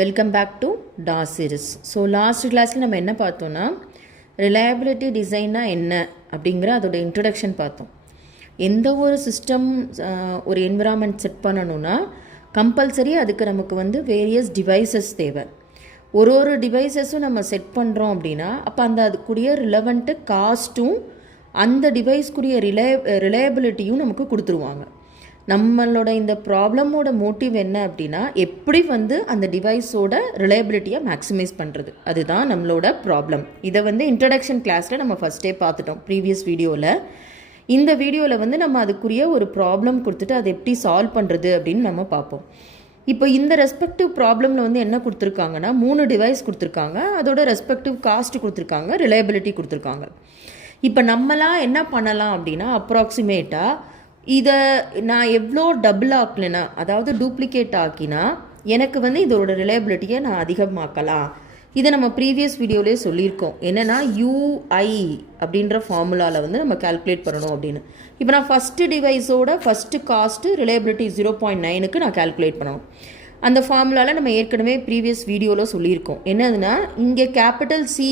Welcome back to DAS series. So last கிளாஸில் நம்ம என்ன பார்த்தோன்னா ரிலையபிலிட்டி டிசைன்னா என்ன அப்படிங்கிற அதோட இன்ட்ரடக்ஷன் பார்த்தோம். எந்த ஒரு சிஸ்டம் ஒரு என்விரான்மெண்ட் செட் பண்ணணும்னா கம்பல்சரி அதுக்கு நமக்கு வேரியஸ் டிவைசஸ் தேவை. ஒரு டிவைசஸும் நம்ம செட் பண்ணுறோம் அப்படின்னா அப்போ அதுக்குரிய ரிலவெண்ட்டு காஸ்ட்டும் அந்த டிவைஸ்க்குரிய ரிலையபிலிட்டியும் நமக்கு கொடுத்துருவாங்க. நம்மளோட இந்த ப்ராப்ளமோட மோட்டிவ் என்ன அப்படின்னா எப்படி அந்த டிவைஸோட ரிலையபிலிட்டியை மேக்ஸிமைஸ் பண்ணுறது, அதுதான் நம்மளோட ப்ராப்ளம். இதை இன்ட்ரடக்ஷன் கிளாஸில் நம்ம ஃபஸ்ட்டே பார்த்துட்டோம் ப்ரீவியஸ் வீடியோவில். இந்த வீடியோவில் நம்ம அதுக்குரிய ஒரு ப்ராப்ளம் கொடுத்துட்டு அதை எப்படி சால்வ் பண்ணுறது அப்படின்னு நம்ம பார்ப்போம். இப்போ இந்த ரெஸ்பெக்டிவ் ப்ராப்ளமில் என்ன கொடுத்துருக்காங்கன்னா 3 டிவைஸ் கொடுத்துருக்காங்க, அதோட ரெஸ்பெக்டிவ் காஸ்ட் கொடுத்துருக்காங்க, ரிலையபிலிட்டி கொடுத்துருக்காங்க. இப்போ நம்மளாம் என்ன பண்ணலாம் அப்படின்னா அப்ராக்சிமேட்டாக இதை நான் எவ்வளோ டபுள் ஆக்கலைன்னா, அதாவது டூப்ளிகேட் ஆக்கினா எனக்கு இதோட ரிலையபிலிட்டியை நான் அதிகமாக்கலாம். இதை நம்ம ப்ரீவியஸ் வீடியோவிலே சொல்லியிருக்கோம். என்னென்னா யூஐ அப்படின்ற ஃபார்முலாவில் நம்ம கால்குலேட் பண்ணணும் அப்படின்னு. இப்போ நான் ஃபஸ்ட்டு டிவைஸோட ஃபஸ்ட்டு காஸ்ட்டு ரிலையபிலிட்டி 0.9க்கு நான் கால்குலேட் பண்ணணும். அந்த ஃபார்முலாவில் நம்ம ஏற்கனவே ப்ரீவியஸ் வீடியோவில் சொல்லியிருக்கோம். என்னதுன்னா இங்கே கேபிட்டல் சி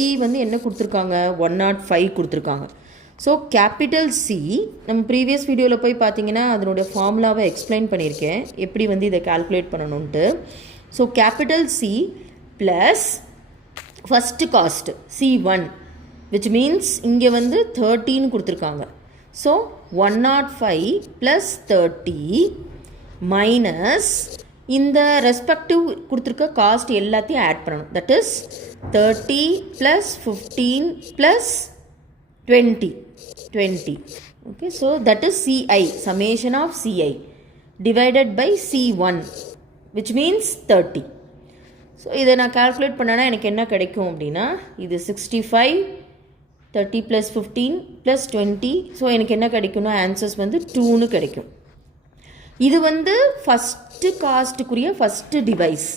என்ன கொடுத்துருக்காங்க, 105 கொடுத்துருக்காங்க. ஸோ கேபிட்டல் சி நம்ம ப்ரீவியஸ் வீடியோவில் போய் பார்த்தீங்கன்னா அதனுடைய ஃபார்முலாவை எக்ஸ்பிளைன் பண்ணியிருக்கேன் எப்படி இதை கால்குலேட் பண்ணணுன்ட்டு. So capital C plus first cost C1 which means இங்கே 13 கொடுத்துருக்காங்க. ஸோ 105 ப்ளஸ் 30 மைனஸ் இந்த ரெஸ்பெக்டிவ் கொடுத்துருக்க காஸ்ட் எல்லாத்தையும் ஆட் பண்ணணும். That is 30 plus 15 plus 20. Okay, so that is CI, summation of CI divided by C1 which means 30. So இதை நான் calculate பண்ணேன்னா எனக்கு என்ன கிடைக்கும் அப்படின்னா இது 65 30 ப்ளஸ் 15 ப்ளஸ் 20. ஸோ எனக்கு என்ன கிடைக்கும்னா ஆன்சர்ஸ் 2ன்னு கிடைக்கும். இது ஃபஸ்ட்டு காஸ்ட்டுக்குரிய ஃபஸ்ட்டு டிவைஸ்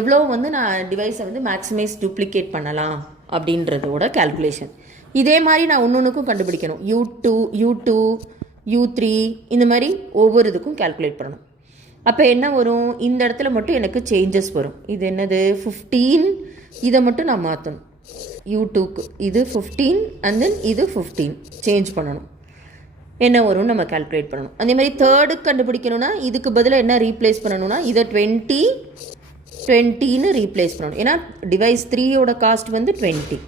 எவ்வளோ நான் டிவைஸை மேக்ஸிமைஸ் டூப்ளிகேட் பண்ணலாம் அப்படின்றதோட கால்குலேஷன். இதே மாதிரி நான் ஒன்றுக்கும் கண்டுபிடிக்கணும். U2 U3 இந்த மாதிரி ஒவ்வொரு இதுக்கும் கால்குலேட் பண்ணணும். அப்போ என்ன வரும், இந்த இடத்துல மட்டும் எனக்கு சேஞ்சஸ் வரும். இது என்னது 15, இதை மட்டும் நான் மாற்றணும். U2க்கு இது 15 அண்ட் தென் இது 15 சேஞ்ச் பண்ணணும். என்ன வரும் நம்ம கால்குலேட் பண்ணணும். அதே மாதிரி தேர்டுக்கு கண்டுபிடிக்கணும்னா இதுக்கு பதிலாக என்ன ரீப்ளேஸ் பண்ணணும்னா இதை 20ன்னு ரீப்ளேஸ் பண்ணணும். ஏன்னா டிவைஸ் 3யோட காஸ்ட் 20.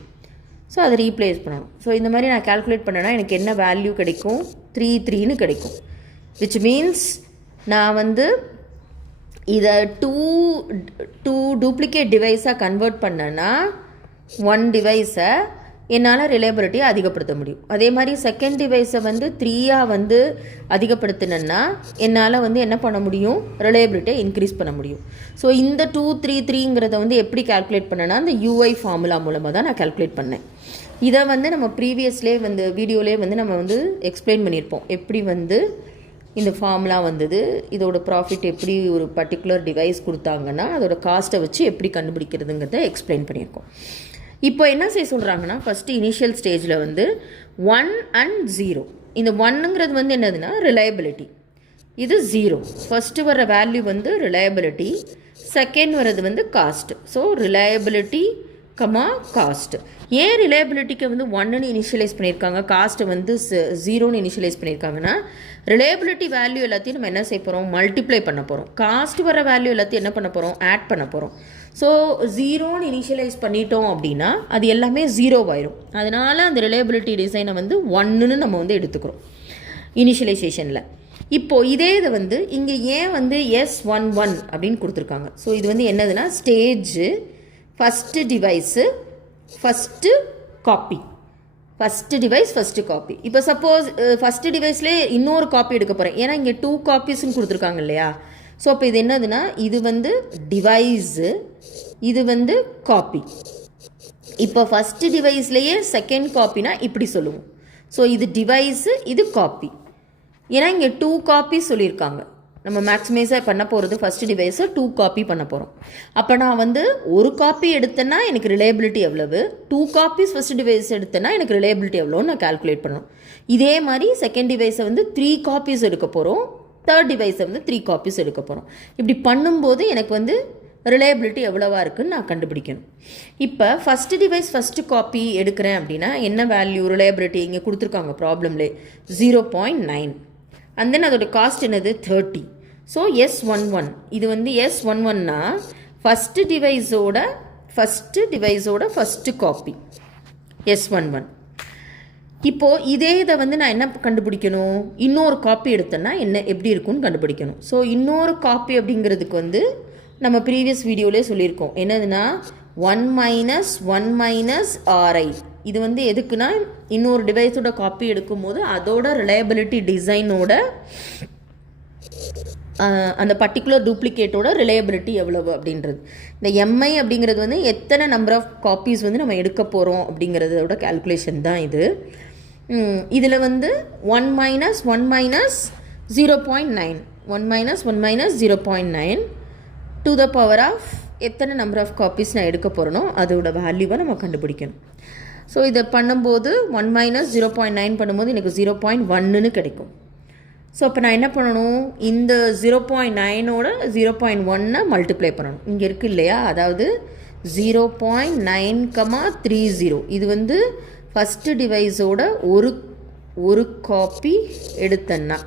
ஸோ அதை ரீப்ளேஸ் பண்ணணும். ஸோ இந்த மாதிரி நான் கால்குலேட் பண்ணேன்னா எனக்கு என்ன வேல்யூ கிடைக்கும், 3ன்னு கிடைக்கும். விச் மீன்ஸ் நான் இதை டூ டூப்ளிகேட் டிவைஸாக கன்வெர்ட் பண்ணேன்னா 1 டிவைஸை என்னால் ரிலையபிலிட்டியை அதிகப்படுத்த முடியும். அதே மாதிரி செகண்ட் டிவைஸை 3ஆக அதிகப்படுத்தினேன்னா என்னால் என்ன பண்ண முடியும், ரிலையபிலிட்டியை இன்க்ரீஸ் பண்ண முடியும். ஸோ இந்த 233ங்கிறத எப்படி கால்குலேட் பண்ணேன்னா அந்த யூஐ ஃபார்முலா மூலமாக தான் நான் கால்குலேட் பண்ணேன். இதை நம்ம ப்ரீவியஸ்லேயே வீடியோலேயே நம்ம எக்ஸ்பிளைன் பண்ணியிருப்போம். எப்படி இந்த ஃபார்முலா இதோட ப்ராஃபிட் எப்படி ஒரு பர்டிகுலர் டிவைஸ் கொடுத்தாங்கன்னா அதோட காஸ்ட்டை வச்சு எப்படி கண்டுபிடிக்கிறதுங்கிறத எக்ஸ்பிளைன் பண்ணியிருக்கோம். இப்போ என்ன செய்ய சொல்கிறாங்கன்னா ஃபஸ்ட்டு இனிஷியல் ஸ்டேஜில் 1 and 0. இந்த 1ங்கிறது என்னதுன்னா ரிலையபிலிட்டி, இது 0. ஃபஸ்ட்டு வர வேல்யூ ரிலையபிலிட்டி, செகண்ட் வர்றது காஸ்ட். So reliability cost. ஏன் ரிலையபிலிட்டிக்கு 1ன்னு இனிஷியலைஸ் பண்ணியிருக்காங்க, காஸ்ட்டை 0ன்னு இனிஷியலைஸ் பண்ணியிருக்காங்கன்னா ரிலையபிலிட்டி வேல்யூ எல்லாத்தையும் நம்ம என்ன செய்ய போகிறோம், மல்டிப்ளை பண்ண போகிறோம். காஸ்ட் வர வேல்யூ எல்லாத்தையும் என்ன பண்ண போகிறோம், ஆட் பண்ண போகிறோம். ஸோ 0ன்னு இனிஷியலைஸ் பண்ணிட்டோம் அப்படின்னா அது எல்லாமே 0 ஆயிரும். அதனால் அந்த ரிலையபிலிட்டி டிசைனை 1ன்னு நம்ம எடுத்துக்கிறோம் இனிஷியலைசேஷனில். இப்போது இதே இதை இங்கே ஏன் S11 அப்படின்னு கொடுத்துருக்காங்க. ஸோ இது என்னதுன்னா stage first device first copy, first device first copy. இப்போ சப்போஸ் ஃபஸ்ட்டு டிவைஸ்லேயே இன்னொரு காப்பி எடுக்க போகிறேன், ஏன்னா இங்கே 2 காப்பீஸ்ன்னு கொடுத்துருக்காங்க இல்லையா. ஸோ அப்போ இது என்னதுன்னா இது டிவைஸு, இது காப்பி. இப்போ ஃபஸ்ட்டு டிவைஸ்லேயே செகண்ட் காப்பினா இப்படி சொல்லுவோம். ஸோ இது டிவைஸு, இது காப்பி. ஏன்னா இங்கே 2 காப்பி சொல்லியிருக்காங்க. நம்ம மேக்ஸிமைஸாக பண்ண போகிறது ஃபஸ்ட்டு டிவைஸை 2 காப்பி பண்ண போகிறோம். அப்போ நான் ஒரு காப்பி எடுத்தேன்னா எனக்கு ரிலையபிலிட்டி எவ்வளவு, 2 காப்பீஸ் ஃபஸ்ட்டு டிவைஸ் எடுத்தேன்னா எனக்கு ரிலையபிலிட்டி எவ்வளோன்னு நான் கால்குலேட் பண்ணணும். இதே மாதிரி செகண்ட் டிவைஸை 3 காப்பீஸ் எடுக்க போகிறோம், தேர்ட் டிவைஸை 3 காப்பீஸ் எடுக்க போகிறோம். இப்படி பண்ணும்போது எனக்கு ரிலையபிலிட்டி எவ்வளவா இருக்குன்னு நான் கண்டுபிடிக்கணும். இப்போ ஃபஸ்ட்டு டிவைஸ் ஃபஸ்ட்டு காப்பி எடுக்கிறேன் அப்படின்னா என்ன வேல்யூ ரிலையபிலிட்டி இங்கே கொடுத்துருக்காங்க ப்ராப்ளம்லே 0.9. அண்ட் தென் அதோட காஸ்ட் என்னது 30. ஸோ S11 இது வந்து S11னா ஃபஸ்ட்டு டிவைஸோட ஃபஸ்ட்டு காப்பி S11. இப்போது இதே இதை வந்து நான் என்ன கண்டுபிடிக்கணும், இன்னொரு காப்பி எடுத்தேன்னா எப்படி இருக்குன்னு கண்டுபிடிக்கணும். ஸோ இன்னொரு காப்பி அப்படிங்கிறதுக்கு வந்து நம்ம ப்ரீவியஸ் வீடியோவிலே சொல்லியிருக்கோம் என்னதுன்னா 1 - Ri. இது வந்து எதுக்குன்னா இன்னொரு டிவைஸோட காப்பி எடுக்கும்போது அதோட ரிலையபிலிட்டி டிசைனோட அந்த பர்டிகுலர் டூப்ளிகேட்டோட ரிலையபிலிட்டி எவ்வளவு அப்படின்றது. இந்த எம்ஐ அப்படிங்கிறது வந்து எத்தனை நம்பர் ஆஃப் காப்பீஸ் வந்து நம்ம எடுக்க போகிறோம் அப்படிங்கிறதோட கேல்குலேஷன் தான் இது. இதில் வந்து 1 - 0.9 1 - 0.9 டு த பவர் ஆஃப் எத்தனை நம்பர் ஆஃப் காப்பீஸ் நான் எடுக்க போகிறனோ அதோட வேல்யூவை நம்ம கண்டுபிடிக்கணும். ஸோ இதை பண்ணும்போது 1 - 0.9 பண்ணும்போது எனக்கு 0.1ன்னு கிடைக்கும். ஸோ அப்போ நான் என்ன பண்ணணும், இந்த 0.9ஓட 0.1 மல்டிப்ளை பண்ணணும். இங்கே இருக்குது இல்லையா, அதாவது 0.9,30 இது வந்து ஃபஸ்ட்டு டிவைஸோட ஒரு காப்பி எடுத்தேன்னா.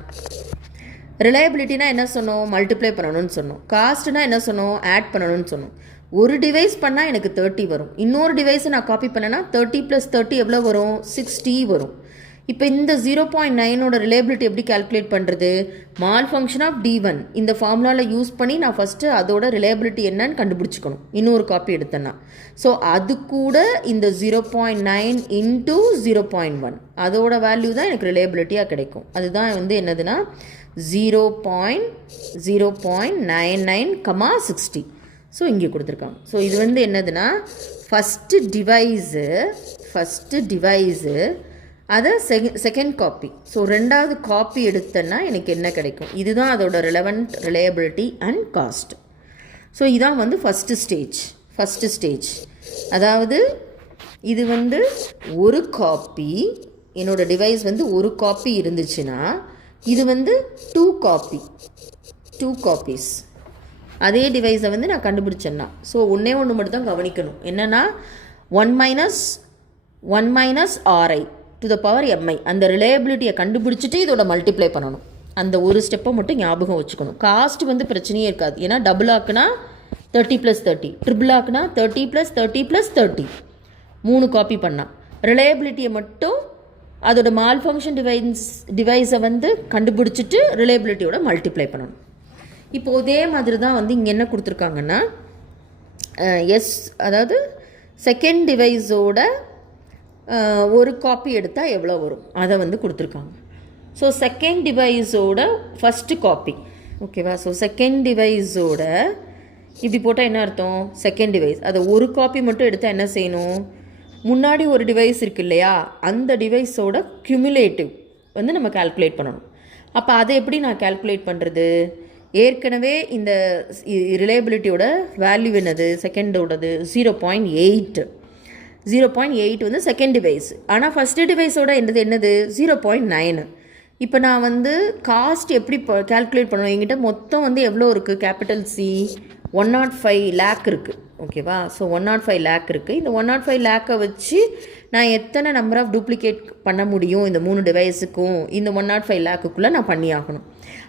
ரிலையபிலிட்டினா என்ன சொன்னோம், மல்டிப்ளை பண்ணணும்னு சொன்னோம். காஸ்ட்னா என்ன சொன்னோம், ஆட் பண்ணணும்னு சொன்னோம். ஒரு டிவைஸ் பண்ணால் எனக்கு 30 வரும். இன்னொரு டிவைஸை நான் காப்பி பண்ணேன்னா 30 + 30 எவ்வளோ வரும், 60 வரும். இப்போ இந்த 0.9ஓட ரிலையபிலிட்டி எப்படி கால்குலேட் பண்ணுறது, மால் ஃபங்க்ஷன் ஆஃப் D1 இந்த ஃபார்முலாவில் யூஸ் பண்ணி நான் ஃபஸ்ட்டு அதோட ரிலையபிலிட்டி என்னன்னு கண்டுபிடிச்சிக்கணும் இன்னொரு காப்பி எடுத்தேன்னா. ஸோ அது கூட இந்த 0.9 × 0.1 அதோட வேல்யூ தான் எனக்கு ரிலையபிலிட்டியாக கிடைக்கும். அதுதான் வந்து என்னதுன்னா 0.99,60. ஸோ இங்கே கொடுத்துருக்காங்க. ஸோ இது வந்து என்னதுன்னா ஃபஸ்ட்டு டிவைஸு அதை செகண்ட் காப்பி. ஸோ ரெண்டாவது காப்பி எடுத்தேன்னா எனக்கு என்ன கிடைக்கும், இதுதான் அதோட ரிலையபிலிட்டி அண்ட் காஸ்ட். ஸோ இதான் வந்து ஃபஸ்ட்டு ஸ்டேஜ். அதாவது இது வந்து ஒரு காப்பி, என்னோடய டிவைஸ் வந்து ஒரு காப்பி இருந்துச்சுன்னா இது வந்து 2 காப்பீஸ். அதே டிவைஸை வந்து நான் கண்டுபிடிச்சேன்னா ஸோ ஒன்று மட்டும் தான் கவனிக்கணும், என்னென்னா 1 - Ri to the power mi அந்த ரிலையபிலிட்டியை கண்டுபிடிச்சிட்டு இதோட மல்டிப்ளை பண்ணணும். அந்த ஒரு ஸ்டெப்பை மட்டும் ஞாபகம் வச்சுக்கணும். காஸ்ட் வந்து பிரச்சனையே இருக்காது, ஏன்னா டபுள் ஆக்குனா 30 + 30, ட்ரிபிள் ஆக்குனா 30 + 30 + 30 3 காப்பி பண்ணால். ரிலையபிலிட்டியை மட்டும் அதோட மால் ஃபங்க்ஷன் டிவைஸை வந்து கண்டுபிடிச்சிட்டு ரிலையபிலிட்டியோட மல்டிப்ளை பண்ணணும். இப்போது இதே மாதிரி தான் வந்து இங்கே என்ன கொடுத்துருக்காங்கன்னா அதாவது செகண்ட் டிவைஸோட ஒரு காப்பி எடுத்தால் எவ்வளோ வரும் அதை வந்து கொடுத்துருக்காங்க. ஸோ செகண்ட் டிவைஸோட ஃபஸ்ட்டு காப்பி, ஓகேவா. ஸோ செகண்ட் டிவைஸோட இப்படி போட்டால் என்ன அர்த்தம், செகண்ட் டிவைஸ் அதை ஒரு காப்பி மட்டும் எடுத்தால் என்ன செய்யணும், முன்னாடி ஒரு டிவைஸ் இருக்குது இல்லையா, அந்த டிவைஸோட க்யூமுலேட்டிவ் வந்து நம்ம கால்குலேட் பண்ணணும். அப்போ அதை எப்படி நான் கால்குலேட் பண்ணுறது, ஏற்கனவே இந்த ரிலையபிலிட்டியோட வேல்யூ என்னது, செகண்டோடது 0.8 வந்து செகண்ட் டிவைஸ். ஆனால் ஃபஸ்ட்டு டிவைஸோட என்னது 0.9. இப்போ நான் வந்து காஸ்ட் எப்படி கால்குலேட் பண்ணணும், என்கிட்ட மொத்தம் வந்து எவ்வளோ இருக்குது, கேபிட்டல் C 105 lakh இருக்குது, ஓகேவா. ஸோ 105 lakh இருக்குது. இந்த 105 lakh வச்சு நான் எத்தனை நம்பர் ஆஃப் டூப்ளிகேட் பண்ண முடியும் இந்த 3 டிவைஸுக்கும், இந்த 105 lakh நான் பண்ணி ஆகணும்.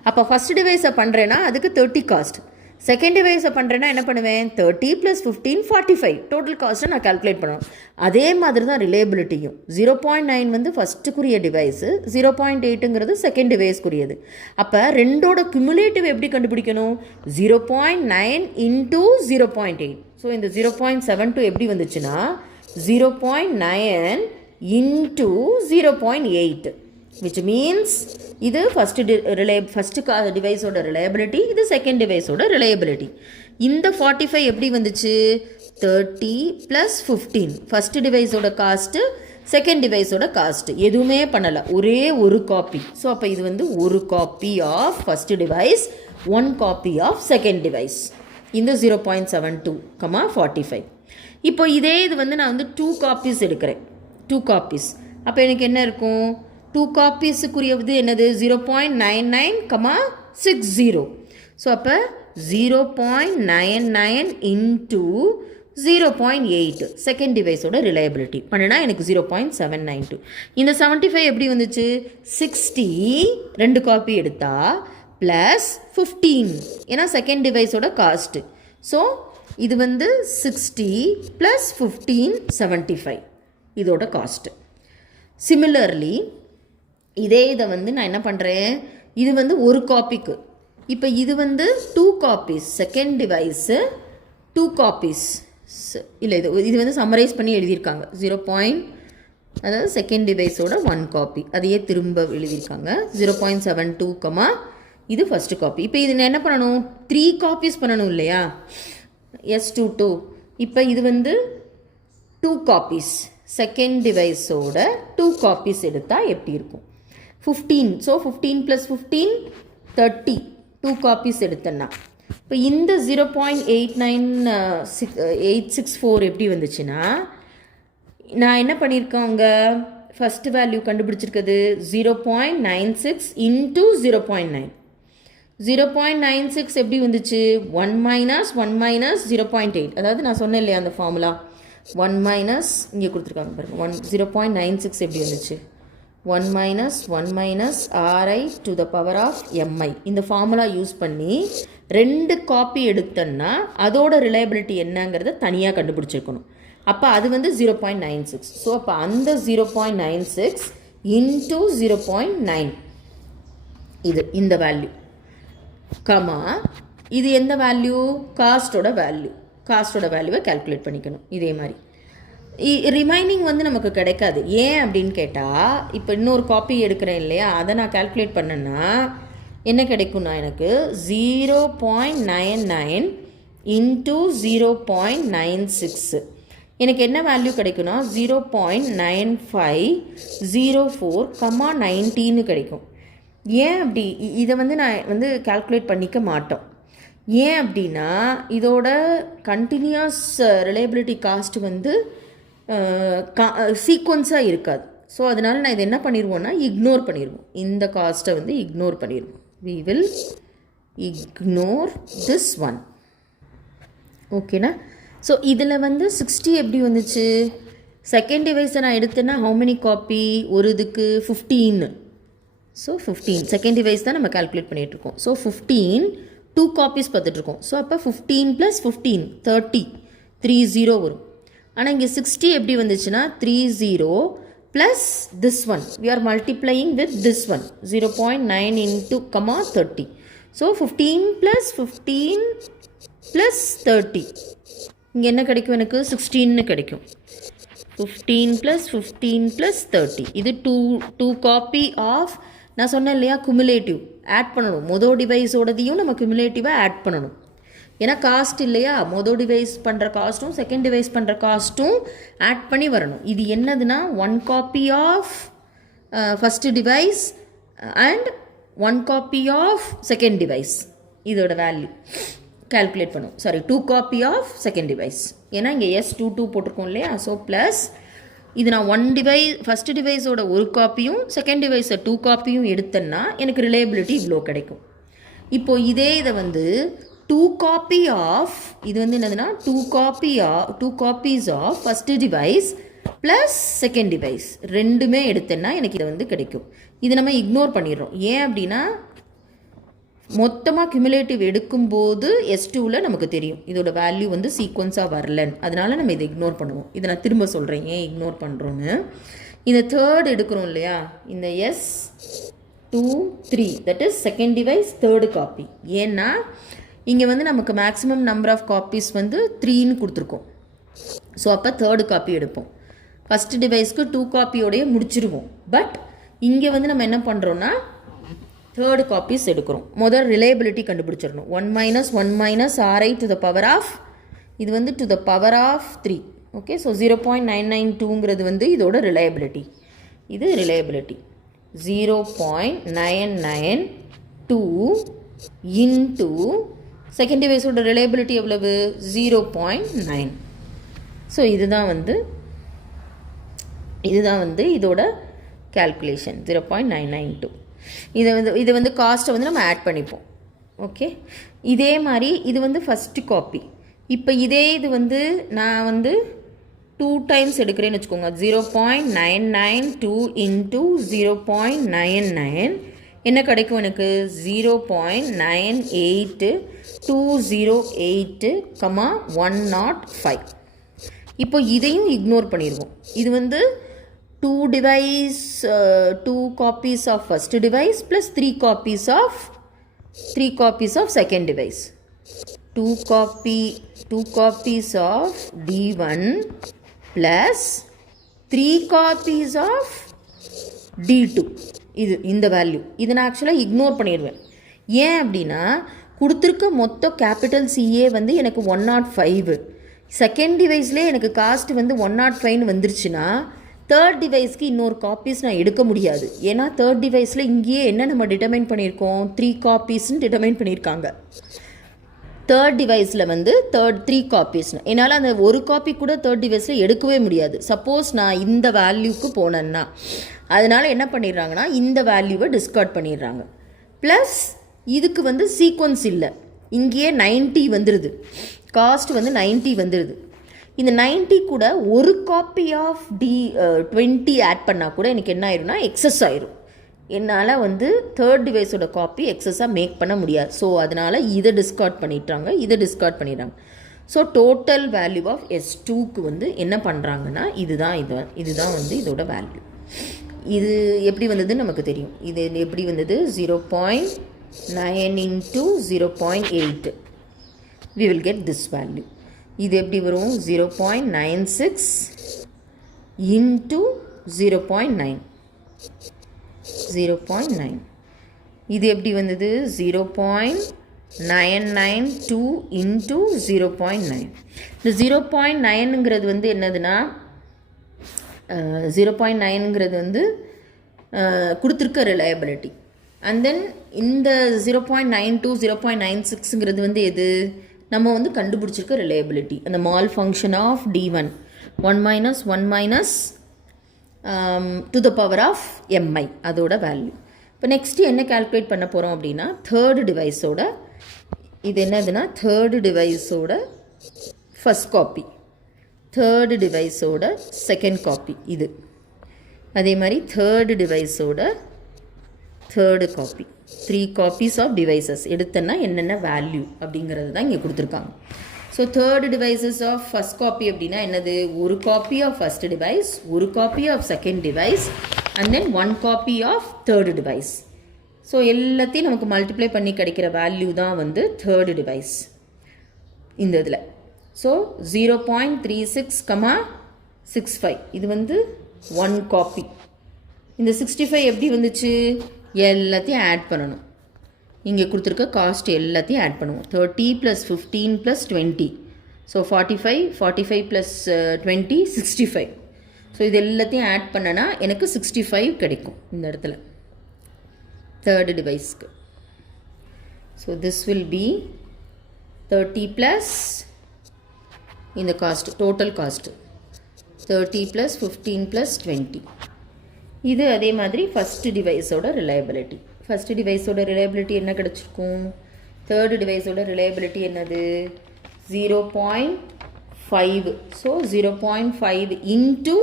அப்போ ஃபஸ்ட் டிவைஸை பண்ணுறேன்னா அதுக்கு 30 காஸ்ட், செகண்ட் டிவைஸை பண்ணுறேன்னா என்ன பண்ணுவேன், 30 + 15 45 டோட்டல் காஸ்ட்டை நான் கால்குலேட் பண்ணணும். அதே மாதிரி தான் ரிலையபிலிட்டியும் 0.9 வந்து ஃபஸ்ட்டுக்குரிய டிவைஸு, 0.8ங்கிறது செகண்ட் டிவைஸ்க்குரியது. அப்போ ரெண்டோட குமுலேட்டிவ் எப்படி கண்டுபிடிக்கணும், 0.9 × 0.8. ஸோ இந்த 0.72 எப்படி வந்துச்சுன்னா 0.9 × 0.8 which means இது ஃபஸ்ட்டு டிவைஸோட ரிலையபிலிட்டி, இது செகண்ட் டிவைஸோட ரிலையபிலிட்டி. இந்த 45 எப்படி வந்துச்சு, 30 + 15 ஃபஸ்ட்டு டிவைஸோட காஸ்ட்டு, செகண்ட் டிவைஸோட காஸ்ட்டு எதுவுமே பண்ணலை, ஒரே ஒரு காப்பி. ஸோ அப்போ இது வந்து ஒரு copy of first device, 1 copy of second device. இந்த 0.72, 45. இப்போ இதே இது வந்து நான் வந்து 2 காப்பீஸ் எடுக்கிறேன், 2 காப்பீஸ். அப்போ எனக்கு என்ன இருக்கும், 2 காப்பீஸுக்குரியது என்னது 0.99,60. ஸோ அப்போ 0.99 into 0.8 செகண்ட் டிவைஸோட ரிலையபிலிட்டி பண்ணினா எனக்கு 0.792. இந்த 75 எப்படி வந்துச்சு? 60 2 காப்பி எடுத்தா ப்ளஸ் 15 ஏன்னா செகண்ட் டிவைஸோட காஸ்ட்டு. ஸோ இது வந்து 60 ப்ளஸ் 15 75 இதோட காஸ்ட்டு. சிமிலர்லி இதே இதை வந்து நான் என்ன பண்ணுறேன், இது வந்து ஒரு காப்பிக்கு. இப்போ இது வந்து 2 காப்பீஸ், செகண்ட் டிவைஸு 2 காப்பீஸ் இல்லை, இது வந்து சம்மரைஸ் பண்ணி எழுதியிருக்காங்க 0. அதாவது செகண்ட் டிவைஸோட 1 காப்பி அதையே திரும்ப எழுதியிருக்காங்க 0.72, இது ஃபஸ்ட்டு காப்பி. இப்போ இது என்ன பண்ணணும், 3 காப்பீஸ் பண்ணணும் இல்லையா, S22. இப்போ இது வந்து 2 காப்பீஸ், செகண்ட் டிவைஸோட 2 காப்பீஸ் எடுத்தால் எப்படி இருக்கும்? 15. ஸோ 15 + 15 30, 2 காப்பீஸ் எடுத்தேன்னா. இப்போ இந்த 0.864 எப்படி வந்துச்சுன்னா, நான் என்ன பண்ணியிருக்கேன், அங்கே ஃபஸ்ட்டு வேல்யூ கண்டுபிடிச்சிருக்கிறது 0.96 into 0.9. 0.96 எப்படி வந்துச்சு? 1 - 0.8. அதாவது நான் சொன்னேன் இல்லையா அந்த ஃபார்முலா, 1 - இங்கே கொடுத்துருக்காங்க பாருங்கள், 0.96 எப்படி வந்துச்சு? 1 - Ri to the power of mi. இந்த ஃபார்முலா யூஸ் பண்ணி 2 காப்பி எடுத்தோன்னா அதோட ரிலையபிலிட்டி என்னங்கிறத தனியாக கண்டுபிடிச்சிருக்கணும். அப்போ அது வந்து 0.96. ஸோ அப்போ அந்த 0.96 into 0.9 இது இந்த வேல்யூ இது எந்த வேல்யூ? காஸ்டோட வேல்யூவை கால்குலேட் பண்ணிக்கணும். இதே மாதிரி ரிமைனிங் வந்து நமக்கு கிடைக்காது. ஏன் அப்படின்னு கேட்டால், இப்போ இன்னொரு காப்பி எடுக்கிறேன் இல்லையா, அதை நான் கால்குலேட் பண்ணேன்னா என்ன கிடைக்கும்னா எனக்கு 0.99 into 0.96 எனக்கு என்ன வேல்யூ கிடைக்கும்னா 0.9504, 19 ஏன் அப்படி? இதை வந்து நான் வந்து கால்குலேட் பண்ணிக்க மாட்டோம். ஏன் அப்படின்னா இதோட கண்டினியூஸ் ரிலையபிலிட்டி காஸ்ட் வந்து சீக்வன்ஸாக இருக்காது. ஸோ அதனால் நான் இதை என்ன பண்ணிடுவோன்னா இக்னோர் பண்ணிடுவோம். இந்த காஸ்ட்டை வந்து இக்னோர் பண்ணிடுவோம். we will ignore this one. ஓகேண்ணா? ஸோ இதில் வந்து 60 எப்படி வந்துச்சு? செகண்ட் டிவைஸை நான் எடுத்தேன்னா how many காப்பி? ஒரு இதுக்கு 15. ஸோ 15 செகண்ட் டிவைஸ் தான் நம்ம கால்குலேட் பண்ணிகிட்ருக்கோம். ஸோ 15 2 காப்பீஸ் பார்த்துட்ருக்கோம். ஸோ அப்போ 15 + 15 30, 30 வரும். ஆனால் இங்கே 60 எப்படி வந்துச்சுன்னா 30 plus this one. we are multiplying with this one 0.9 into 30. So 15 + 15 + 30 இங்கே என்ன கிடைக்கும்? எனக்கு 16 கிடைக்கும். 15 + 15 + 30 இது 2 காப்பி ஆஃப், நான் சொன்னேன் இல்லையா, குமுலேட்டிவ் ஆட் பண்ணணும். மொதல் டிவைஸோடதையும் நம்ம குமுலேட்டிவாக ஆட் பண்ணணும். ஏன்னா காஸ்ட் இல்லையா, மொதல் டிவைஸ் பண்ணுற காஸ்ட்டும் செகண்ட் டிவைஸ் பண்ணுற காஸ்ட்டும் ஆட் பண்ணி வரணும். இது என்னதுன்னா 1 copy of first device and 1 copy of second device. இதோட வேல்யூ கால்குலேட் பண்ணும். 2 காப்பி ஆஃப் செகண்ட் டிவைஸ். ஏன்னா இங்கே S22 போட்டிருக்கோம் இல்லையா. ஸோ ப்ளஸ் இது நான் 1 டிவைஸ் ஃபஸ்ட்டு டிவைஸோட 1 காப்பியும் செகண்ட் டிவைஸை 2 காப்பியும் எடுத்தேன்னா எனக்கு ரிலையபிலிட்டி இவ்வளோ கிடைக்கும். இப்போது இதே இதை வந்து 2 காப்பி ஆஃப், இது வந்து என்னதுன்னா 2 copies of first device plus second device ரெண்டுமே எடுத்தேன்னா எனக்கு இதை வந்து கிடைக்கும். இது நம்ம இக்னோர் பண்ணிடுறோம். ஏன் அப்படின்னா மொத்தமாக கியூமுலேட்டிவ் எடுக்கும்போது S2ல் நமக்கு தெரியும் இதோட வேல்யூ வந்து சீக்வன்ஸாக வரலன்னு. அதனால் நம்ம இதை இக்னோர் பண்ணுவோம். இதை நான் திரும்ப சொல்கிறேன் ஏன் இக்னோர் பண்ணுறோன்னு. இந்த தேர்ட் எடுக்கிறோம் இல்லையா, இந்த S23 that is second device third copy. ஏன்னா இங்கே வந்து நமக்கு மேக்ஸிமம் நம்பர் ஆஃப் காப்பீஸ் வந்து 3ன்னு கொடுத்துருக்கோம். ஸோ அப்போ தேர்டு காப்பி எடுப்போம். ஃபஸ்ட்டு டிவைஸ்க்கு 2 காப்பியோடையே முடிச்சிருவோம். பட் இங்கே வந்து நம்ம என்ன பண்ணுறோன்னா தேர்டு காப்பீஸ் எடுக்கிறோம். முதல் reliability கண்டுபிடிச்சிடணும். 1 - Ri to the power of, இது வந்து to the power of 3. Okay, so 0.992ங்கிறது வந்து இதோட ரிலையபிலிட்டி. இது ரிலையபிலிட்டி 0.992 இன்ட்டு செகண்ட் டிவைஸோட ரிலையபிலிட்டி எவ்வளவு? 0.9. ஸோ இதுதான் வந்து இதோட கால்குலேஷன் 0.992. இதை வந்து காஸ்ட்டை வந்து நம்ம ஆட் பண்ணிப்போம். ஓகே, இதே மாதிரி இது வந்து ஃபஸ்ட்டு காப்பி. இப்போ இதே இது வந்து நான் வந்து 2 டைம்ஸ் எடுக்கிறேன்னு வச்சுக்கோங்க. 0.992 இன்ட்டு 0.99 என்ன கிடைக்கும் எனக்கு? 0.98208,105. இப்போ இதையும் இக்னோர் பண்ணிடுவோம். இது வந்து 2 copies of first device plus 3 copies of second device. 2 copies of D1 plus 3 copies of D2. இந்த வேல்யூ இதை நான் ஆக்சுவலாக இக்னோர் பண்ணிடுவேன். ஏன் அப்படின்னா கொடுத்துருக்க மொத்த கேபிட்டல் சிஏ வந்து எனக்கு 105. செகண்ட் டிவைஸ்லேயே எனக்கு காஸ்ட் வந்து 105 வந்துருச்சுன்னா தேர்ட் டிவைஸ்க்கு இன்னொரு காப்பீஸ் நான் எடுக்க முடியாது. ஏன்னா தேர்ட் டிவைஸில் இங்கேயே என்ன நம்ம டிட்டர்மைன் பண்ணியிருக்கோம்? 3 காப்பீஸ்ன்னு டிட்டர்மைன் பண்ணியிருக்காங்க. தேர்ட் டிவைஸில் வந்து 3 காப்பீஸ்னு என்னால் அந்த ஒரு காப்பி கூட தேர்ட் டிவைஸில் எடுக்கவே முடியாது. சப்போஸ் நான் இந்த வேல்யூக்கு போனேன்னா அதனால் என்ன பண்ணிடுறாங்கன்னா இந்த வேல்யூவை டிஸ்கார்ட் பண்ணிடுறாங்க. ப்ளஸ் இதுக்கு வந்து சீக்வன்ஸ் இல்லை, இங்கேயே 90 வந்துடுது, காஸ்ட் வந்து 90 வந்துடுது. இந்த 90 கூட ஒரு காப்பி ஆஃப் D20 ஆட் பண்ணால் கூட எனக்கு என்ன ஆயிரும்னா எக்ஸஸ் ஆயிரும். என்னால் வந்து தேர்ட் டிவைஸோட காப்பி எக்ஸஸாக மேக் பண்ண முடியாது. ஸோ அதனால் இதை டிஸ்கார்ட் பண்ணிடுறாங்க. ஸோ டோட்டல் வேல்யூ ஆஃப் S2க்கு வந்து என்ன பண்ணுறாங்கன்னா இதுதான் வந்து இதோட வேல்யூ. இது எப்படி வந்ததுன்னு நமக்கு தெரியும். இது எப்படி வந்தது? 0.9 into 0.8. we will get this value. இது எப்படி வரும்? 0.96 into 0.9. இது எப்படி வந்தது? 0.992 into 0.9. இந்த 0.9ங்கிறது வந்து என்னதுன்னா 0.9ங்கிறது வந்து கொடுத்துருக்க ரிலையபிலிட்டி. அண்ட் தென் இந்த 0.92 0.96ங்கிறது வந்து எது? நம்ம வந்து கண்டுபிடிச்சிருக்க ரிலையபிலிட்டி. அந்த மால் function of D1 1 minus to the power of mi அதோட வேல்யூ. இப்போ நெக்ஸ்ட்டு என்ன கால்குலேட் பண்ண போகிறோம் அப்படின்னா தேர்டு டிவைஸோட இது என்னதுன்னா தேர்டு டிவைஸோட ஃபஸ்ட் காப்பி, தேர்டு டிவைஸோட செகண்ட் காப்பி இது. அதே மாதிரி தேர்டு டிவைஸோட third copy, 3 copies of devices எடுத்தேன்னா என்னென்ன வேல்யூ அப்படிங்கிறது தான் இங்கே கொடுத்துருக்காங்க. ஸோ third devices of first copy அப்படின்னா என்னது? ஒரு காப்பி ஆஃப் ஃபஸ்ட் டிவைஸ், ஒரு copy of second device, and then 1 copy of third device. So எல்லாத்தையும் நமக்கு மல்டிப்ளை பண்ணி கிடைக்கிற வேல்யூ தான் வந்து தேர்டு டிவைஸ் இந்த இதில். ஸோ 0.36,65 இது வந்து 1 காப்பி. இந்த 65 எப்படி வந்துச்சு? எல்லாத்தையும் ஆட் பண்ணணும். இங்கே கொடுத்துருக்க காஸ்ட் எல்லாத்தையும் ஆட் பண்ணுவோம். 30 + 15 + 20. ஸோ 45 + 20 65. ஸோ இது எல்லாத்தையும் ஆட் பண்ணனா எனக்கு 65 கிடைக்கும் இந்த இடத்துல தேர்டு டிவைஸ்க்கு. ஸோ திஸ் வில் பி 30 + இந்த காஸ்ட், டோட்டல் காஸ்ட் 30 + 15 + 20. இது அதே மாதிரி ஃபஸ்ட்டு டிவைஸோட ரிலையபிலிட்டி. ஃபஸ்ட்டு டிவைஸோட ரிலையபிலிட்டி என்ன கிடச்சிருக்கும்? தேர்டு டிவைஸோட ரிலையபிலிட்டி என்னது? 0.5. So 0.5 into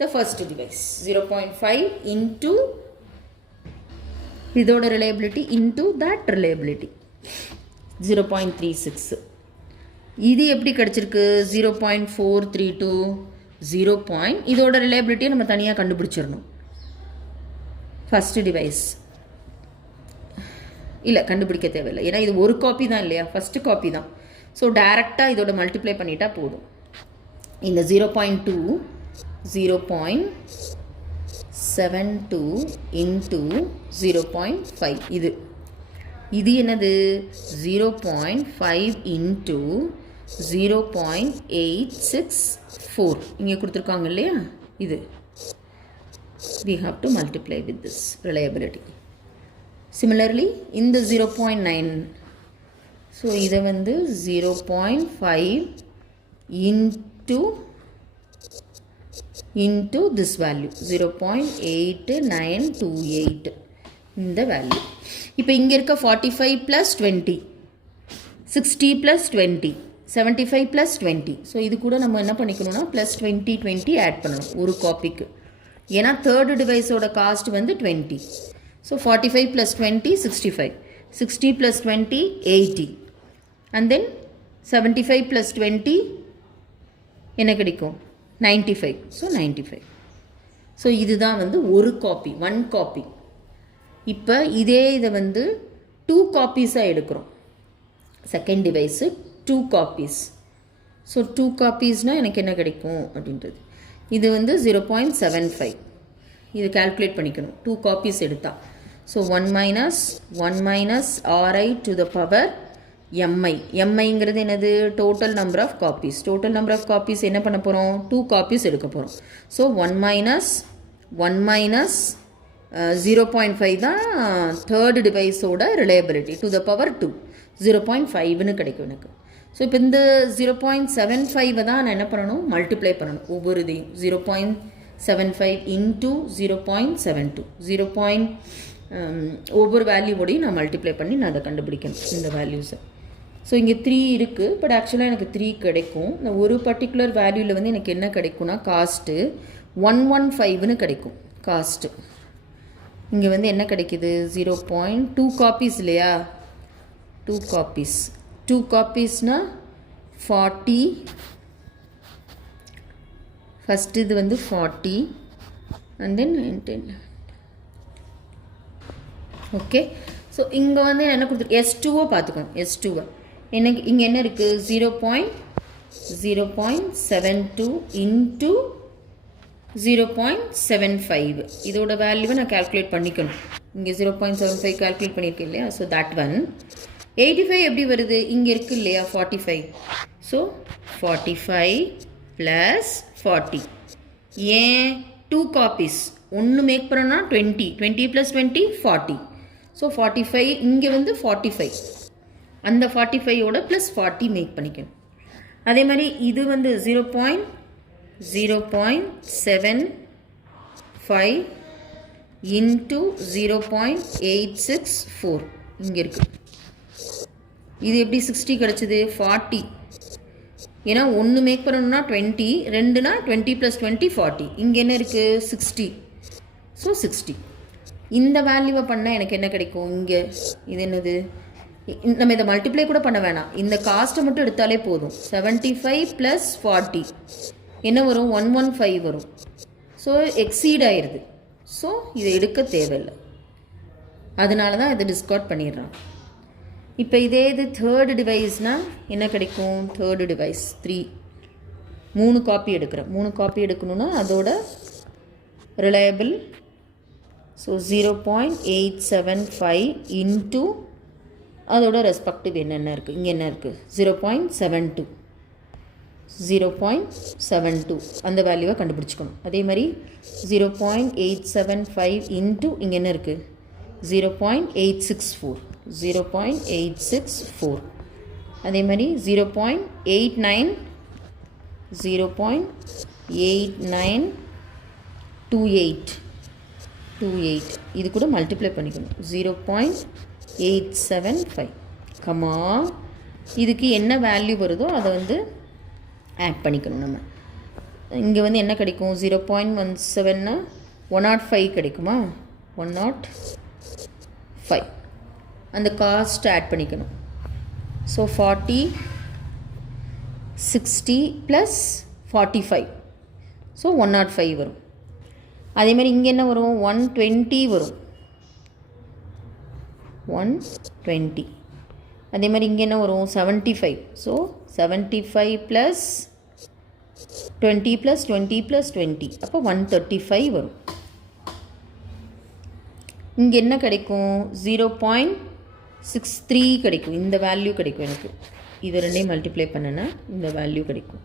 the first device, 0.5 into இதோட ரிலையபிலிட்டி இன்ட்டு தட் ரிலையபிலிட்டி 0.36. இது எப்படி கிடச்சிருக்கு? 0.432 0. இதோட ரிலையபிலிட்டியை நம்ம தனியாக கண்டுபிடிச்சிடணும். ஃபஸ்ட்டு டிவைஸ் இல்லை, கண்டுபிடிக்க தேவையில்லை, ஏன்னா இது ஒரு காப்பி தான் இல்லையா, ஃபஸ்ட்டு காப்பி தான். ஸோ டைரெக்டாக இதோட மல்டிப்ளை பண்ணிட்டா போதும். இந்த 0.2 0.72 இன்ட்டு 0.5 இது என்னது? 0.5 இன்ட்டு 0.864 இங்கே கொடுத்துருக்காங்க இல்லையா, இது we have to multiply with this reliability. Similarly இந்த 0.9, ஸோ இதை வந்து 0.5 into this value 0.8928. இந்த வேல்யூ. இப்போ இங்கே இருக்க 45 + 20, 60 + 20, 75 + 20. ஸோ இது கூட நம்ம என்ன பண்ணிக்கணும்னா +20 20 ஆட் பண்ணணும் ஒரு காப்பிக்கு. ஏன்னா தேர்டு டிவைஸோட காஸ்ட் வந்து 20. ஸோ 45 + 20 65, 60 + 20 80, அண்ட் தென் 75 + 20 என்ன கிடைக்கும் 95. ஸோ 95. ஸோ இதுதான் வந்து ஒரு காப்பி, 1 காப்பி. இப்போ இதே இதை வந்து 2 காப்பீஸாக எடுக்கிறோம். Second device 2 copies. ஸோ 2 காப்பீஸ்னால் எனக்கு என்ன கிடைக்கும் அப்படின்றது இது வந்து 0.75. இது கால்குலேட் பண்ணிக்கணும் 2 காப்பீஸ் எடுத்தால். So 1 minus ri to the power mi. miங்கிறது என்னது total number of copies. Total number of copies என்ன பண்ண போகிறோம் 2 காப்பீஸ் எடுக்க போகிறோம். ஸோ 1 minus 0.5 தான் தேர்டு டிவைஸோட ரிலையபிலிட்டி டு த பவர் 2, 0.5ன்னு கிடைக்கும் எனக்கு. ஸோ இப்போ இந்த 0.75 தான் நான் என்ன பண்ணணும் மல்டிப்ளை பண்ணணும் ஒவ்வொரு இதையும். 0.75 இன்ட்டு 0.72, ஒவ்வொரு வேல்யூவோடையும் நான் மல்டிப்ளை பண்ணி நான் அதை கண்டுபிடிக்கணும் இந்த வேல்யூஸை. ஸோ இங்கே 3 இருக்குது, பட் ஆக்சுவலாக எனக்கு 3 கிடைக்கும். இந்த ஒரு பர்டிகுலர் வேல்யூவில் வந்து எனக்கு என்ன கிடைக்கும்னா காஸ்ட்டு 115ன்னு கிடைக்கும் காஸ்ட்டு. இங்கே வந்து என்ன கிடைக்குது 0.2 காப்பீஸ் இல்லையா, 2 காப்பீஸ். 2 காப்பீஸ்னால் 40, ஃபஸ்ட்டு இது வந்து 40 அண்ட் தென் 10. ஓகே. ஸோ இங்கே வந்து என்ன கொடுத்துருக்கு S2-வை பார்த்துக்கணும். S2-வை எனக்கு இங்கே என்ன இருக்குது 0.72 இன்ட்டு 0.75. இதோட வேல்யூவை நான் கால்குலேட் பண்ணிக்கணும். இங்கே 0.75 கால்குலேட் பண்ணியிருக்கேன் இல்லையா. So that one. 85 எப்படி வருது இங்கே இருக்குது இல்லையா 45. ஸோ 45 + 40. ஏன் 2 காப்பீஸ் ஒன்று மேக் பண்ணோன்னா 20 + 20 40. ஸோ 45 இங்கே வந்து 45, அந்த 45ஓட +40 மேக் பண்ணிக்கணும். அதே மாதிரி இது வந்து 0.75 இன்ட்டு 0.864 இங்கே இருக்குது. இது எப்படி 60 கிடச்சிது 40. ஏன்னா ஒன்று மேக் பண்ணணும்னா 20, ரெண்டுனா 20 + 20 40. இங்கே என்ன இருக்குது 60. ஸோ 60. இந்த வேல்யூவை பண்ணால் எனக்கு என்ன கிடைக்கும் இங்கே இது என்னது நம்ம இதை மல்டிப்ளை கூட பண்ண வேணாம், இந்த காஸ்ட்டை மட்டும் எடுத்தாலே போதும். 75 + 40 என்ன வரும் 115 வரும். ஸோ எக்ஸீட் ஆயிடுது. ஸோ இதை எடுக்க தேவையில்லை, அதனால தான் இதை டிஸ்கார்ட் பண்ணிடுறான். இப்போ இதே இது தேர்டு டிவைஸ்னால் என்ன கிடைக்கும் தேர்டு டிவைஸ் 3 காப்பி எடுக்கிறேன். 3 காப்பி எடுக்கணுன்னா அதோட ரிலையபிள். ஸோ 0.875 இன்ட்டு அதோட ரெஸ்பெக்டிவ் என்னென்ன இருக்குது இங்கே என்ன இருக்குது 0.72 அந்த வேல்யூவை கண்டுபிடிச்சிக்கணும். அதே மாதிரி 0.875 இன்ட்டு இங்கே என்ன இருக்குது 0.864. அதே மாதிரி 0.8928 இது கூட மல்டிப்ளை பண்ணிக்கணும் 0.875 கமா இதுக்கு என்ன வேல்யூ வருதோ அதை வந்து ஆட் பண்ணிக்கணும். நம்ம இங்கே வந்து என்ன கிடைக்கும் 0.17னா 105 கிடைக்குமா 105 அந்த காஸ்ட் ஆட் பண்ணிக்கணும். ஸோ 40 60 + 45 ஸோ 105 வரும். அதே மாதிரி இங்கே என்ன வரும் 120 வரும் 120. அதே மாதிரி இங்கே என்ன வரும் 75. ஸோ 75 + 20 + 20 + 20 அப்போ 135 வரும். இங்கே என்ன கிடைக்கும் 0.63 கிடைக்கும். இந்த வேல்யூ கிடைக்கும் எனக்கு. இது ரெண்டையும் மல்டிப்ளை பண்ணனா இந்த வேல்யூ கிடைக்கும்.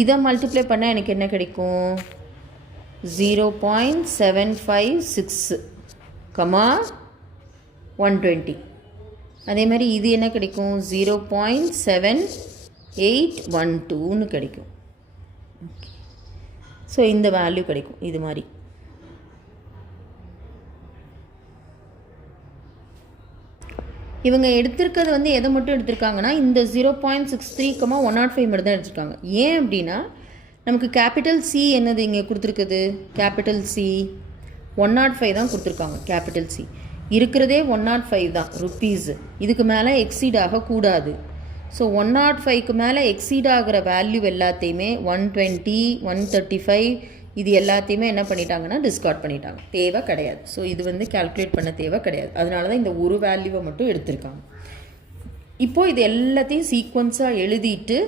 இதை மல்டிப்ளை பண்ணால் எனக்கு என்ன கிடைக்கும் 0.756 கமா 120. அதே மாதிரி இது என்ன கிடைக்கும் 0.7812ன்னு கிடைக்கும். ஓகே. ஸோ இந்த வேல்யூ கிடைக்கும் இது மாதிரி. இவங்க எடுத்திருக்கிறது வந்து எதை மட்டும் எடுத்திருக்காங்கன்னா இந்த 0.63, 105 மட்டும் தான் எடுத்திருக்காங்க. ஏன் அப்படின்னா நமக்கு கேபிட்டல் சி என்னது இங்கே கொடுத்துருக்குது, கேபிட்டல் சி 105 தான் கொடுத்துருக்காங்க. கேபிட்டல் சி இருக்கிறதே 105 தான் ருப்பீஸ். இதுக்கு மேலே எக்ஸீட் ஆகக்கூடாது. ஸோ 105க்கு மேலே எக்ஸீட் ஆகிற வேல்யூ எல்லாத்தையுமே 120, 135 இது எல்லாத்தையுமே என்ன பண்ணிட்டாங்கன்னா டிஸ்கார்ட் பண்ணிட்டாங்க. தேவை கிடையாது. ஸோ இது வந்து கால்குலேட் பண்ண தேவை கிடையாது. அதனால தான் இந்த ஒரு வேல்யூவை மட்டும் எடுத்திருக்காங்க. இப்போது இது எல்லாத்தையும் சீக்வன்ஸாக எழுதிட்டு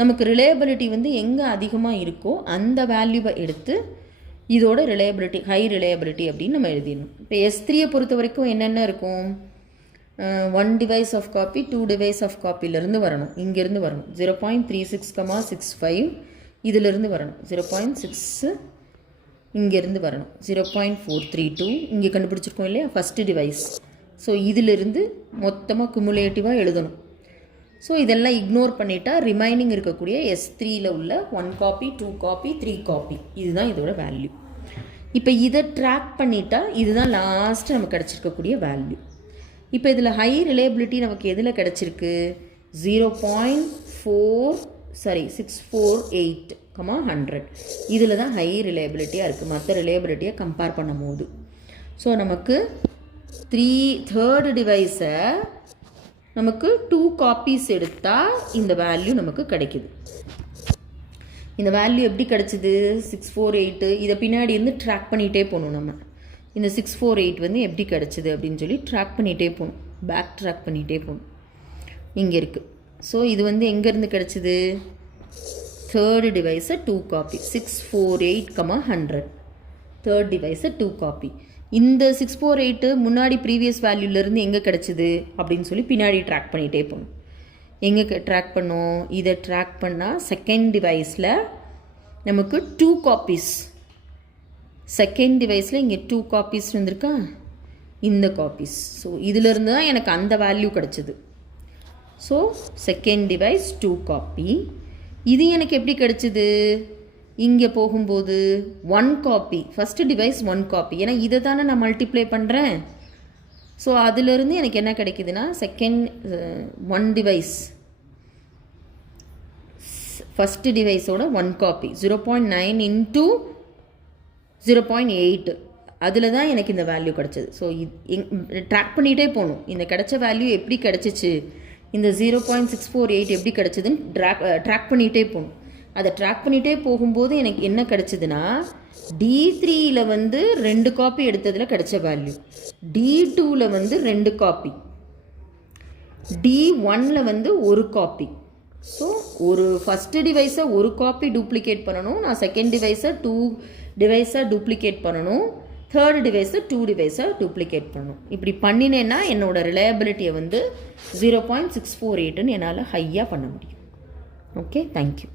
நமக்கு ரிலையபிலிட்டி வந்து எங்கே அதிகமாக இருக்கோ அந்த வேல்யூவை எடுத்து இதோட ரிலையபிலிட்டி, ஹை ரிலையபிலிட்டி அப்படின்னு நம்ம எழுதிடணும். இப்போ S3 பொறுத்த வரைக்கும் என்னென்ன இருக்கும், 1 device of copy, 2 device of காப்பிலேருந்து வரணும். இங்கேருந்து வரணும் 0.36, 65 இதிலிருந்து வரணும். 0.6 இங்கேருந்து வரணும். 0.432 இங்கே கண்டுபிடிச்சிருக்கோம் இல்லையா ஃபஸ்ட்டு டிவைஸ். ஸோ இதிலிருந்து மொத்தமாக குமுலேட்டிவாக எழுதணும். ஸோ இதெல்லாம் இக்னோர் பண்ணிட்டா ரிமைனிங் இருக்கக்கூடிய S3யில் உள்ள 1 காப்பி, 2 காப்பி, 3 காப்பி இதுதான் இதோட வேல்யூ. இப்போ இதை ட்ராக் பண்ணிட்டா இதுதான் லாஸ்ட்டு நமக்கு கிடச்சிருக்கக்கூடிய வேல்யூ. இப்போ இதில் ஹை ரிலையபிலிட்டி நமக்கு எதில் கிடச்சிருக்கு, 648, 100 இதில் தான் ஹை ரிலையபிலிட்டியாக இருக்குது மற்ற ரிலையபிலிட்டியை கம்பேர் பண்ணும் போது. ஸோ நமக்கு தேர்டு டிவைஸை நமக்கு 2 காப்பீஸ் எடுத்தால் இந்த வேல்யூ நமக்கு கிடைக்குது. இந்த வேல்யூ எப்படி கிடச்சிது, 648 இதை பின்னாடி இருந்து ட்ராக் பண்ணிகிட்டே போகணும். நம்ம இந்த 648 வந்து எப்படி கிடச்சிது அப்படின்னு சொல்லி ட்ராக் பண்ணிகிட்டே போகணும், பேக் ட்ராக் பண்ணிகிட்டே போகணும். இங்கே இருக்குது. ஸோ இது வந்து எங்கேருந்து கிடச்சிது, தேர்டு டிவைஸை 2 காப்பி, 648, 100 தேர்ட் டிவைஸை 2 காப்பி. இந்த 648 முன்னாடி ப்ரீவியஸ் வேல்யூலேருந்து எங்கே கிடச்சிது அப்படின்னு சொல்லி பின்னாடி ட்ராக் பண்ணிகிட்டே போகணும். எங்கே ட்ராக் பண்ணோம், இதை ட்ராக் பண்ணால் செகண்ட் டிவைஸில் நமக்கு 2 காப்பீஸ், செகண்ட் டிவைஸில் இங்கே 2 காப்பீஸ் வந்திருக்கா, இந்த காப்பீஸ். ஸோ இதிலிருந்து தான் எனக்கு அந்த வேல்யூ கிடச்சிது. So second device 2 copy. இது எனக்கு எப்படி கிடச்சிது, இங்கே போகும்போது 1 காப்பி, ஃபஸ்ட்டு டிவைஸ் 1 காப்பி, ஏன்னா இதை தானே நான் மல்டிப்ளை பண்ணுறேன். ஸோ அதிலிருந்து எனக்கு என்ன கிடைக்குதுன்னா செகண்ட் 1 டிவைஸ், ஃபஸ்ட்டு டிவைஸோட 1 காப்பி 0.9 இன்ட்டு 0.8 அதில் தான் எனக்கு இந்த வேல்யூ கிடச்சிது. ஸோ ட்ராக் பண்ணிகிட்டே போகணும். இந்த கிடச்ச வேல்யூ எப்படி கிடச்சிச்சு, இந்த 0.648 எப்படி கிடச்சிதுன்னு ட்ராக் பண்ணிகிட்டே போகணும். அதை ட்ராக் பண்ணிகிட்டே போகும்போது எனக்கு என்ன கிடச்சிதுன்னா D3யில் வந்து 2 காப்பி எடுத்ததில் கிடச்ச வேல்யூ, D2வில் வந்து 2 காப்பி, D1ல் வந்து 1 காப்பி. ஸோ ஒரு ஃபஸ்ட்டு டிவைஸை 1 காப்பி டூப்ளிகேட் பண்ணணும், நான் செகண்ட் டிவைஸை 2 டிவைஸை டூப்ளிகேட் பண்ணணும், தேர்டு டிவைஸை 2 டிவைஸை டூப்ளிகேட் பண்ணணும். இப்படி பண்ணினேன்னா என்னோட ரிலையபிலிட்டியை வந்து 0.648ன்னு என்னால் ஹையாக பண்ண முடியும். Okay, thank you.